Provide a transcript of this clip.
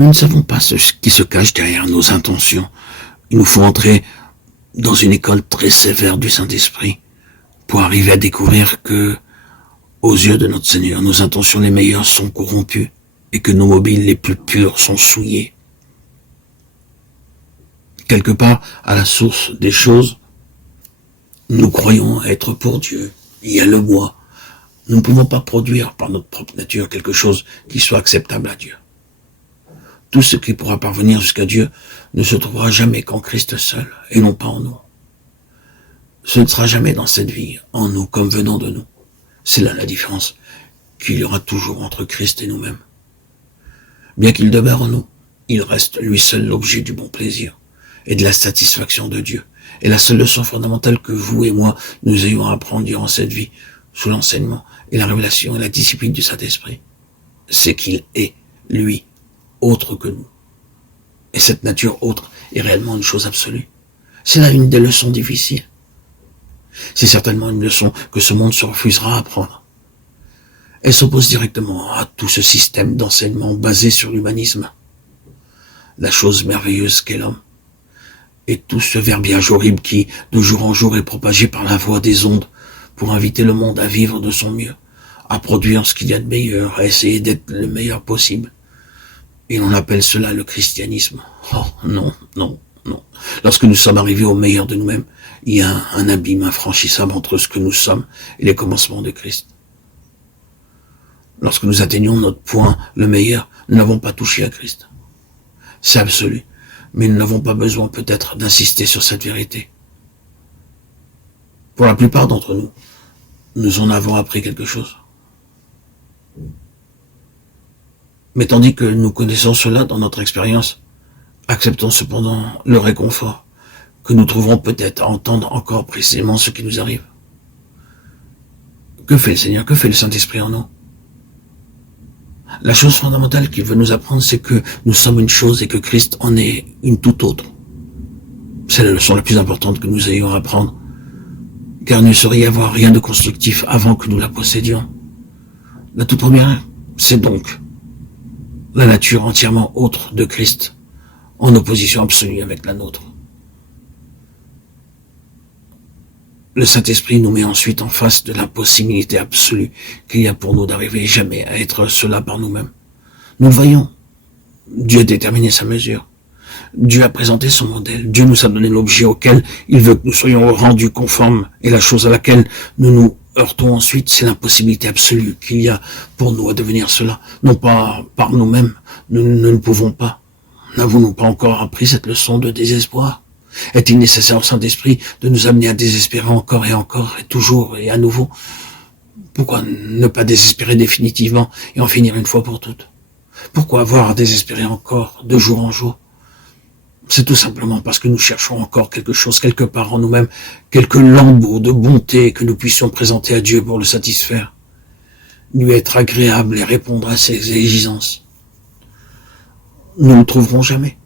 Nous ne savons pas ce qui se cache derrière nos intentions. Il nous faut entrer dans une école très sévère du Saint-Esprit pour arriver à découvrir que, aux yeux de notre Seigneur, nos intentions les meilleures sont corrompues et que nos mobiles les plus purs sont souillés. Quelque part, à la source des choses, nous croyons être pour Dieu. Il y a le moi. Nous ne pouvons pas produire par notre propre nature quelque chose qui soit acceptable à Dieu. Tout ce qui pourra parvenir jusqu'à Dieu ne se trouvera jamais qu'en Christ seul, et non pas en nous. Ce ne sera jamais dans cette vie, en nous, comme venant de nous. C'est là la différence qu'il y aura toujours entre Christ et nous-mêmes. Bien qu'il demeure en nous, il reste lui seul l'objet du bon plaisir et de la satisfaction de Dieu. Et la seule leçon fondamentale que vous et moi nous ayons à apprendre durant cette vie, sous l'enseignement et la révélation et la discipline du Saint-Esprit, c'est qu'il est, lui, autre que nous. Et cette nature autre est réellement une chose absolue. C'est là une des leçons difficiles. C'est certainement une leçon que ce monde se refusera à apprendre. Elle s'oppose directement à tout ce système d'enseignement basé sur l'humanisme, la chose merveilleuse qu'est l'homme, et tout ce verbiage horrible qui, de jour en jour, est propagé par la voie des ondes pour inviter le monde à vivre de son mieux, à produire ce qu'il y a de meilleur, à essayer d'être le meilleur possible. Et l'on appelle cela le christianisme. Oh non, non, non. Lorsque nous sommes arrivés au meilleur de nous-mêmes, il y a un abîme infranchissable entre ce que nous sommes et les commencements de Christ. Lorsque nous atteignons notre point, le meilleur, nous n'avons pas touché à Christ. C'est absolu, mais nous n'avons pas besoin peut-être d'insister sur cette vérité. Pour la plupart d'entre nous, nous en avons appris quelque chose. Mais tandis que nous connaissons cela dans notre expérience, acceptons cependant le réconfort que nous trouverons peut-être à entendre encore précisément ce qui nous arrive. Que fait le Seigneur? Que fait le Saint-Esprit en nous? La chose fondamentale qu'il veut nous apprendre, c'est que nous sommes une chose et que Christ en est une toute autre. C'est la leçon la plus importante que nous ayons à apprendre, car il ne saurait y avoir rien de constructif avant que nous la possédions. La toute première, c'est donc la nature entièrement autre de Christ, en opposition absolue avec la nôtre. Le Saint-Esprit nous met ensuite en face de la possibilité absolue qu'il y a pour nous d'arriver jamais à être cela par nous-mêmes. Nous le voyons. Dieu a déterminé sa mesure. Dieu a présenté son modèle. Dieu nous a donné l'objet auquel il veut que nous soyons rendus conformes. Et la chose à laquelle nous nous heurtons ensuite, c'est l'impossibilité absolue qu'il y a pour nous à devenir cela. Non pas par nous-mêmes. Nous ne pouvons pas. N'avons-nous pas encore appris cette leçon de désespoir? Est-il nécessaire au Saint-Esprit de nous amener à désespérer encore et toujours et à nouveau? Pourquoi ne pas désespérer définitivement et en finir une fois pour toutes? Pourquoi avoir à désespérer encore de jour en jour? C'est tout simplement parce que nous cherchons encore quelque chose quelque part en nous-mêmes, quelques lambeaux de bonté que nous puissions présenter à Dieu pour le satisfaire, lui être agréable et répondre à ses exigences. Nous ne le trouverons jamais.